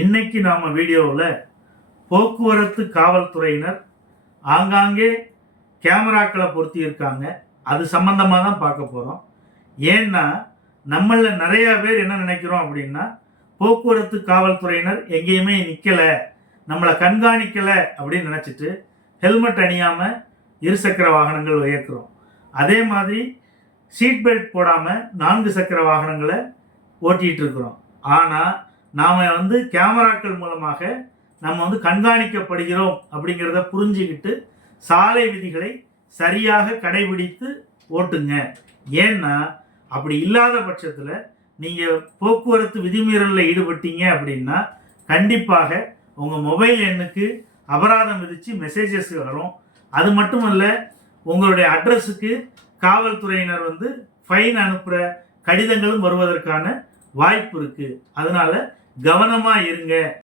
இன்னைக்கு நாம வீடியோவில் போக்குவரத்து காவல்துறையினர் ஆங்காங்கே கேமராக்களை பொருத்தி இருக்காங்க. அது சம்பந்தமாக தான் பார்க்க போகிறோம். ஏன்னா நம்மள நிறைய பேர் என்ன நினைக்கிறோம் அப்படின்னா, போக்குவரத்து காவல்துறையினர் எங்கேயுமே நிற்கலை, நம்மளை கண்காணிக்கலை அப்படின்னு நினச்சிட்டு ஹெல்மெட் அணியாமல் இருசக்கர வாகனங்கள் இயக்குறோம். அதே மாதிரி சீட் பெல்ட் போடாமல் 4 சக்கர வாகனங்களை ஓட்டிகிட்டு இருக்கிறோம். ஆனால் நாம் கேமராக்கள் மூலமாக நம்ம கண்காணிக்கப்படுகிறோம் அப்படிங்கிறத புரிஞ்சுக்கிட்டு சாலை விதிகளை சரியாக கடைபிடித்து ஓட்டுங்க. ஏன்னா அப்படி இல்லாத பட்சத்தில் நீங்கள் போக்குவரத்து விதிமீறலில் ஈடுபட்டீங்க அப்படின்னா கண்டிப்பாக உங்கள் மொபைல் எண்ணுக்கு அபராதம் விதித்து மெசேஜஸ் வரும். அது மட்டும் இல்லை, உங்களுடைய அட்ரஸுக்கு காவல்துறையினர் ஃபைன் அனுப்புகிற கடிதங்களும் வருவதற்கான வாய்ப்பு இருக்குது. அதனால் கவனமாக இருங்க.